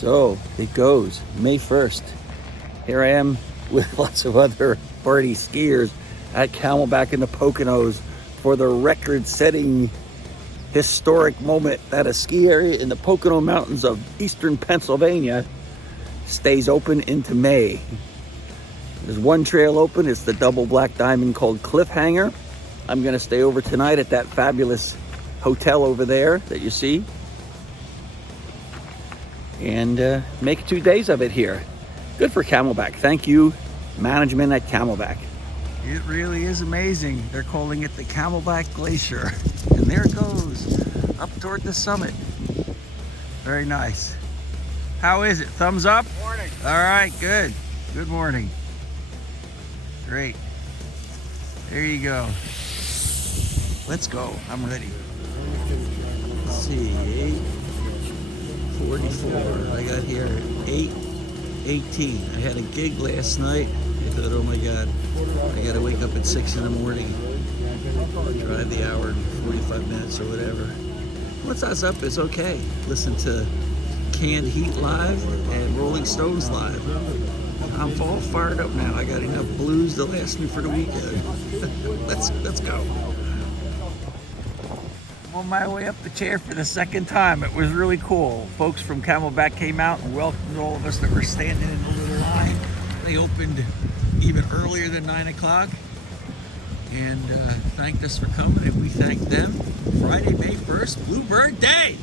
So it goes May 1st. Here I am with lots of other party skiers at Camelback in the Poconos for the record-setting historic moment that a ski area in the Pocono Mountains of eastern Pennsylvania stays open into May. There's one trail open. It's the double black diamond called Cliffhanger. I'm going to stay over tonight at that fabulous hotel over there that you see and make 2 days of it here. Good for Camelback. Thank you, management at Camelback. It really is amazing. They're calling it the Camelback Glacier. And there it goes, up toward the summit. Very nice. How is it? Thumbs up? Morning. All right, good. Good morning. Great. There you go. Let's go. I'm ready. Let's see, 8:44. I got here at 8:18. I had a gig last night. I thought, oh my God, I got to wake up at 6 in the morning, drive the hour and 45 minutes or whatever. What's us up is okay. Listen to Canned Heat live and Rolling Stones live. I'm all fired up now. I got enough blues to last me for the weekend. Let's go. I'm on my way up the chair for the second time. It was really cool. Folks from Camelback came out and welcomed all of us that were standing in the little line. They opened even earlier than 9 o'clock and thanked us for coming, and we thanked them. Friday, May 1st, Bluebird Day.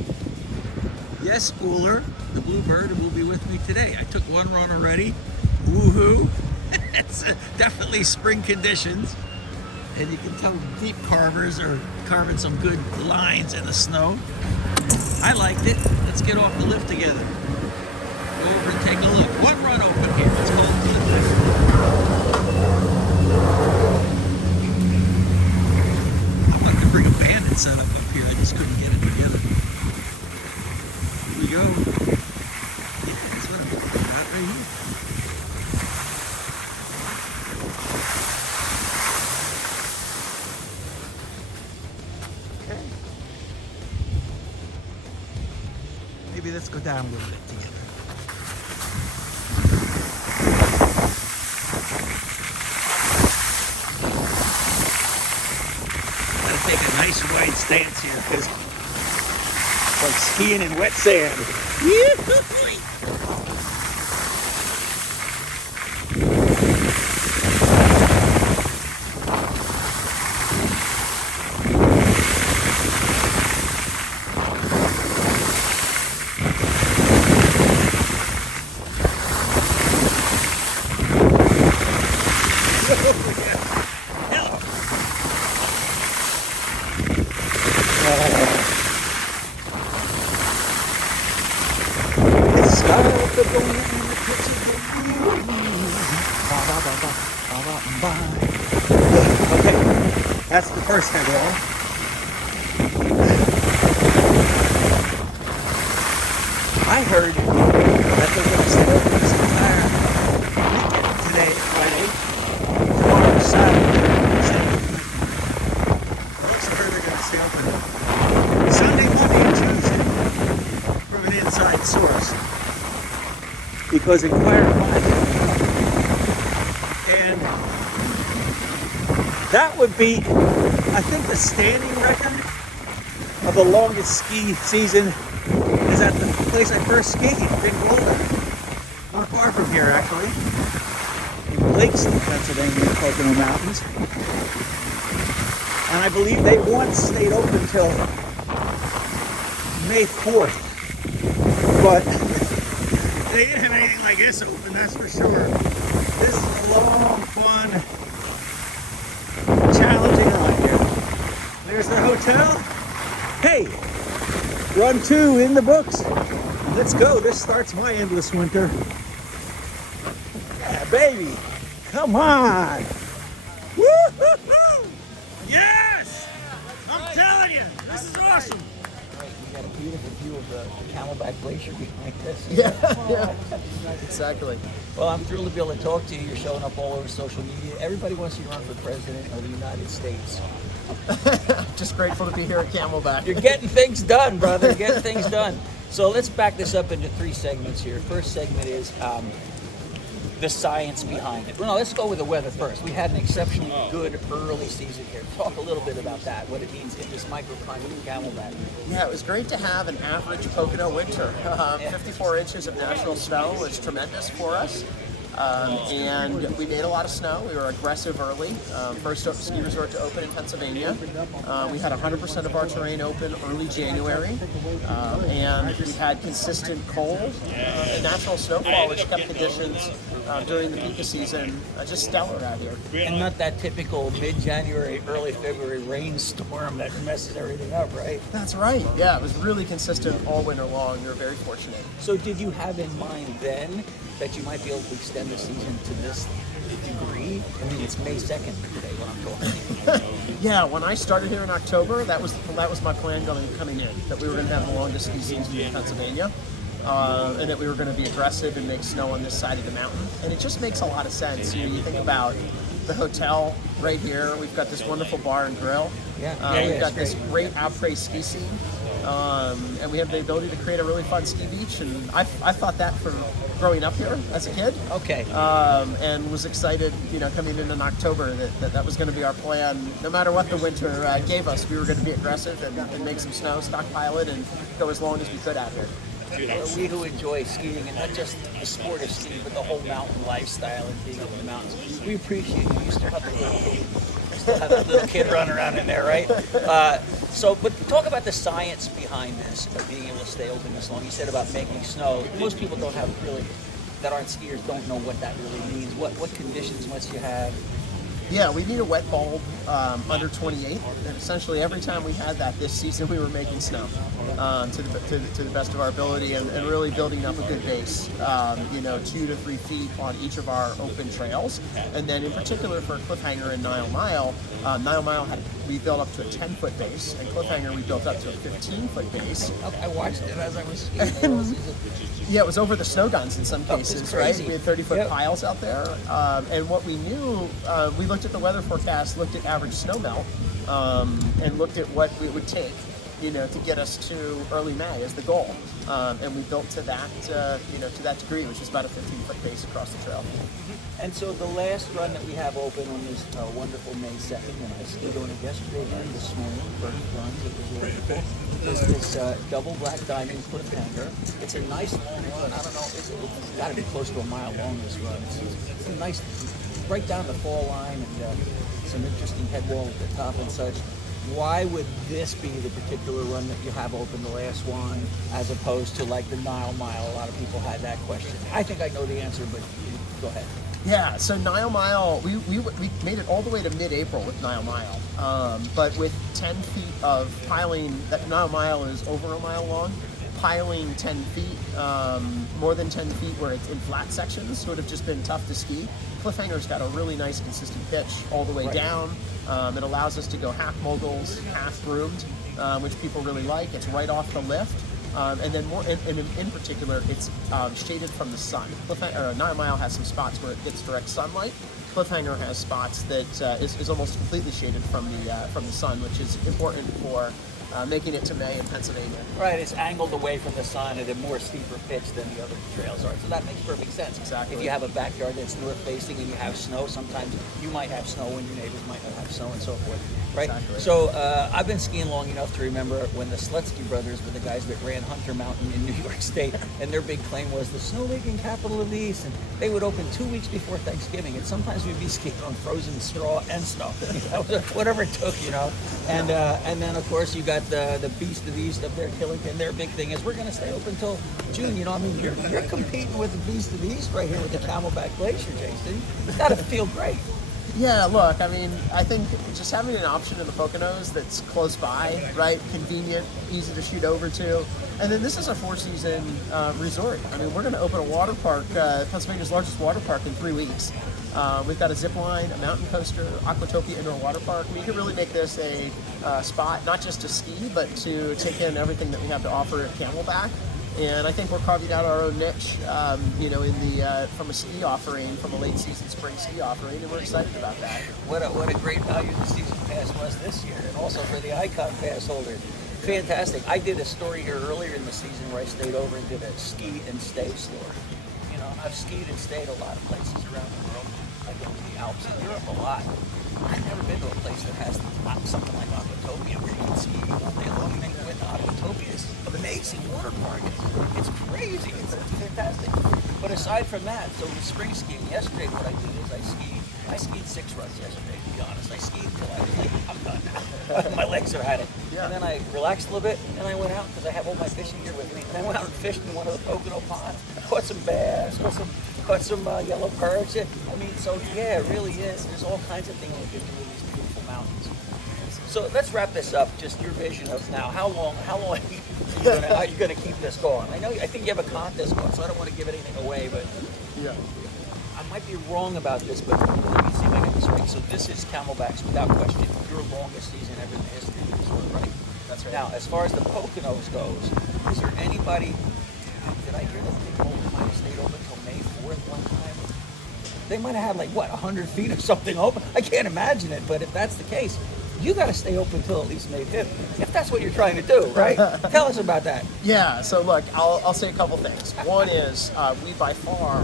Yes, Spooler, the Bluebird will be with me today. I took one run already. Woohoo! It's definitely spring conditions, and you can tell deep carvers are carving some good lines in the snow. I liked it. Let's get off the lift together. Go over and take a look. One run open here. Let's call it Cliffhanger. I wanted to bring a band and set up here. I just couldn't get it together. Here we go. Yeah, that's what I'm looking at right here. Okay. Maybe let's go down a little bit together. Gotta take a nice wide stance here because it's like skiing in wet sand. Okay, that's the first head wall. I heard that they're going to stay open this entire weekend. Today, Friday, tomorrow, Saturday. I also heard they're going to stay open Sunday, Monday, and Tuesday from an inside source. Because Inquirer Climate, and that would be, I think, the standing record of the longest ski season is at the place I first skied, Big Boulder. Not far from here, actually, in Lakeston, Pennsylvania, in the Pocono Mountains. And I believe they once stayed open till May 4th, but they didn't have anything like this open, that's for sure. This is a long, fun, challenging ride here. There's the hotel. Hey, run 2 in the books. Let's go. This starts my endless winter. Yeah, baby. Come on. Woo-hoo-hoo. Yes! I'm telling you, this is awesome. We got a beautiful view of the Camelback Glacier behind us. Yeah, exactly. Well, I'm thrilled to be able to talk to you. You're showing up all over social media. Everybody wants you to run for president of the United States. Just grateful to be here at Camelback. You're getting things done, brother. Getting things done. So let's back this up into 3 segments here. First segment is the science behind it. Well, no, let's go with the weather first. We had an exceptionally good early season here. Talk a little bit about that, what it means in this microclimate in Camelback. Yeah, it was great to have an average Pocono winter. 54 inches of natural snow was tremendous for us. And we made a lot of snow. We were aggressive early. First ski resort to open in Pennsylvania. We had 100% of our terrain open early January. And we had consistent cold and natural snowfall, which kept conditions during the peak of season just stellar out here. And not that typical mid-January, early February rainstorm that messes everything up, right? That's right. Yeah, it was really consistent all winter long. We were very fortunate. So did you have in mind then that you might be able to extend the season to this degree? I mean, it's May 2nd today when I'm talking. Yeah, when I started here in October, that was my plan coming in, that we were going to have the longest ski season in Pennsylvania, and that we were going to be aggressive and make snow on this side of the mountain. And it just makes a lot of sense. You think about the hotel right here. We've got this wonderful bar and grill. We've got this great après ski scene. And we have the ability to create a really fun ski beach, and I thought that from growing up here as a kid. Okay. And was excited, coming in October that was going to be our plan. No matter what the winter gave us, we were going to be aggressive and make some snow, stockpile it, and go as long as we could out here. We who enjoy skiing, and not just the sport of skiing, but the whole mountain lifestyle and being up in the mountains, we appreciate you. You still have the little kid. You still have that little kid running around in there, right? But talk about the science behind this, of being able to stay open this long. You said about making snow. Most people don't have really, that aren't skiers, don't know what that really means. What conditions must you have? Yeah, we need a wet bulb under 28, and essentially every time we had that this season, we were making snow to the best of our ability, and really building up a good base, 2 to 3 feet on each of our open trails. And then in particular for Cliffhanger and Nile Mile, we built up to a 10-foot base, and Cliffhanger we built up to a 15-foot base. I watched it as I was skiing. Yeah, it was over the snow guns in some cases, right? We had 30-foot piles out there. And what we knew, we looked at the weather forecast, looked at average snow melt, and looked at what it would take, to get us to early May as the goal. And we built to that, to that degree, which is about a 15-foot base across the trail. And so the last run that we have open on this wonderful May 2nd, and I skied on it yesterday and this morning, first runs, it was wonderful, is this double black diamond Cliffhanger. It's a nice long run. I don't know, it's got to be close to a mile long, this run. It's a nice, right down the fall line, and some interesting head wall at the top and such. Why would this be the particular run that you have open, the last one, as opposed to like the Nile Mile? A lot of people had that question. I think I know the answer, but go ahead. Yeah, so Nile Mile, we made it all the way to mid-April with Nile Mile, but with 10 feet of piling, that Nile Mile is over a mile long, piling 10 feet, more than 10 feet where it's in flat sections would have just been tough to ski. Cliffhanger's got a really nice consistent pitch all the way down. It allows us to go half moguls, half groomed, which people really like. It's right off the lift. And then in particular, it's shaded from the sun. Nile Mile has some spots where it gets direct sunlight. Cliffhanger has spots that is almost completely shaded from the sun, which is important for making it to May in Pennsylvania. Right, it's angled away from the sun at a more steeper pitch than the other trails are. So that makes perfect sense. Exactly. If you have a backyard that's north facing and you have snow, sometimes you might have snow when your neighbors might not have snow and so forth. Right? Exactly. So I've been skiing long enough to remember when the Slutsky brothers were the guys that ran Hunter Mountain in New York State, and their big claim was the snowmaking capital of the East, and they would open 2 weeks before Thanksgiving, and sometimes we'd be skiing on frozen straw and snow. Whatever it took, And then of course you got the Beast of the East up there, Killington. Their big thing is we're going to stay open until June. You're competing with the Beast of the East right here with the Camelback Glacier, Jason. It's got to feel great. Yeah, look, I think just having an option in the Poconos that's close by, right, convenient, easy to shoot over to, and then this is a 4-season resort. We're going to open a water park, Pennsylvania's largest water park, in 3 weeks. We've got a zip line, a mountain coaster, Aquatopia Indoor Water Park. We can really make this a spot, not just to ski, but to take in everything that we have to offer at Camelback. And I think we're carving out our own niche, you know, in the from a ski offering, from a late season spring ski offering, and we're excited about that. What a great value the season pass was this year, and also for the Icon Pass holder. Fantastic. I did a story here earlier in the season where I stayed over and did a ski and stay store. You know, I've skied and stayed a lot of places around the world. I go to the Alps and Europe a lot. I've never been to a place that has something like Aquatopia where you can ski all day long, and then go into Aquatopia's amazing water park. It's crazy. It's fantastic. But aside from that, so with spring skiing, yesterday what I did is I skied 6 runs yesterday, to be honest. I skied until I was like, I'm done now. My legs have had it. Yeah. And then I relaxed a little bit, and I went out because I have all my fishing gear with me. And I went out and fished in one of the Pocono ponds. Caught some bass, caught some yellow perch. I mean, so yeah, it really is. There's all kinds of things you can do in these beautiful mountains. So let's wrap this up. Just your vision of now. How long are you gonna keep this going? I think you have a contest going, so I don't want to give anything away, but Yeah. I might be wrong about this, but let me see if I get this right. So this is Camelback's, without question, your longest season ever in the history of this one, right? That's right. Now, as far as the Poconos goes, is there anybody? Did I hear that they might have stayed open until May 4th one time? They might have had like what 100 feet or something open. I can't imagine it, but if that's the case, you got to stay open until at least May 5th, if that's what you're trying to do, right? Tell us about that. Yeah, so look, I'll say a couple things. One is we by far,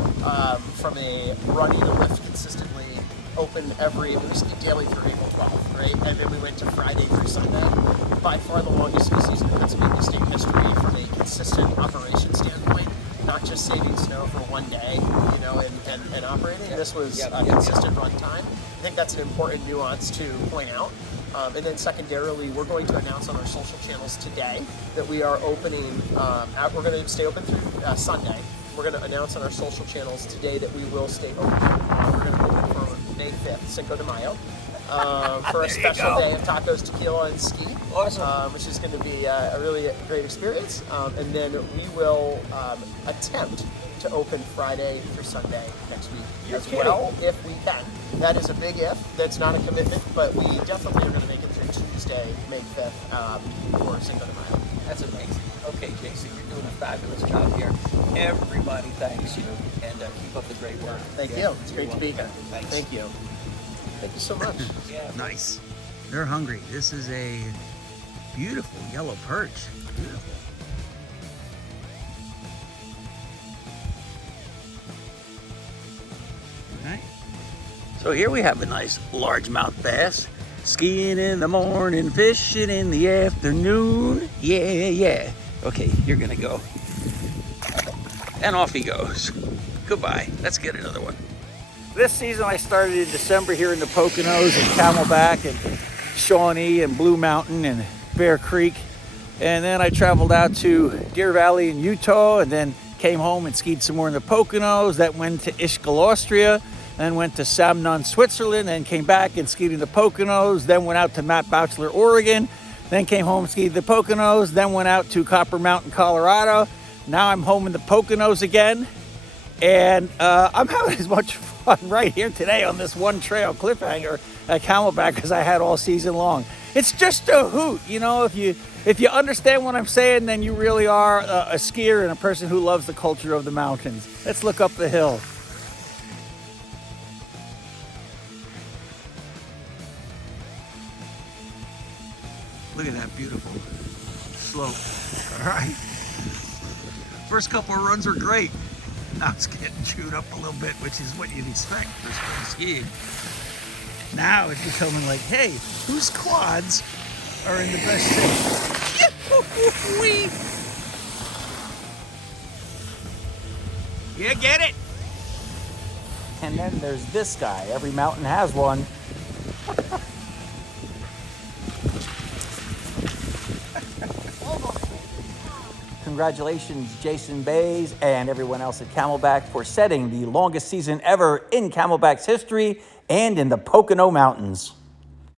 from a running a lift consistently, open we ski daily through April 12th, right? And then we went to Friday through Sunday. By far the longest ski season in Pennsylvania state history from a consistent operation standpoint, not just saving snow for one day, you know, and operating. This was consistent run time. I think that's an important nuance to point out. And then secondarily, we're going to announce on our social channels today that we are opening, we're going to stay open through Sunday. We're going to announce on our social channels today that we will stay open. We're going to open for May 5th, Cinco de Mayo, for a special day of tacos, tequila, and ski. Awesome. Which is going to be a really great experience. And then we will attempt to open Friday through Sunday next week well, if we can. That is a big if. That's not a commitment, but we definitely are going to make it through Tuesday, May 5th, for Cinco de Mayo. That's amazing. Okay, Jason, you're doing a fabulous job here. Everybody thanks you, and keep up the great work. Thank you. It's great to be here. Thanks. Thank you. Thank you so much. Yeah. Nice. They're hungry. This is a beautiful yellow perch. Beautiful. Right. So here we have a nice largemouth bass. Skiing in the morning, fishing in the afternoon. Yeah. Okay, you're gonna go. And off he goes. Goodbye. Let's get another one. This season I started in December here in the Poconos and Camelback and Shawnee and Blue Mountain and Bear Creek. And then I traveled out to Deer Valley in Utah and then came home and skied some more in the Poconos. That went to Ischgl, Austria, then went to Samnon, Switzerland, then came back and skied in the Poconos, then went out to Matt Bachelor, Oregon, then came home and skied the Poconos, then went out to Copper Mountain, Colorado. Now I'm home in the Poconos again. And I'm having as much fun right here today on this one trail cliffhanger at Camelback as I had all season long. It's just a hoot, you know. If you understand what I'm saying, then you really are a skier and a person who loves the culture of the mountains. Let's look up the hill. Look at that beautiful slope. All right. First couple of runs were great. Now it's getting chewed up a little bit, which is what you'd expect for spring skiing. Now it's becoming like, hey, whose quads are in the best shape? You get it? And then there's this guy. Every mountain has one. Congratulations, Jason Bays and everyone else at Camelback for setting the longest season ever in Camelback's history and in the Pocono Mountains.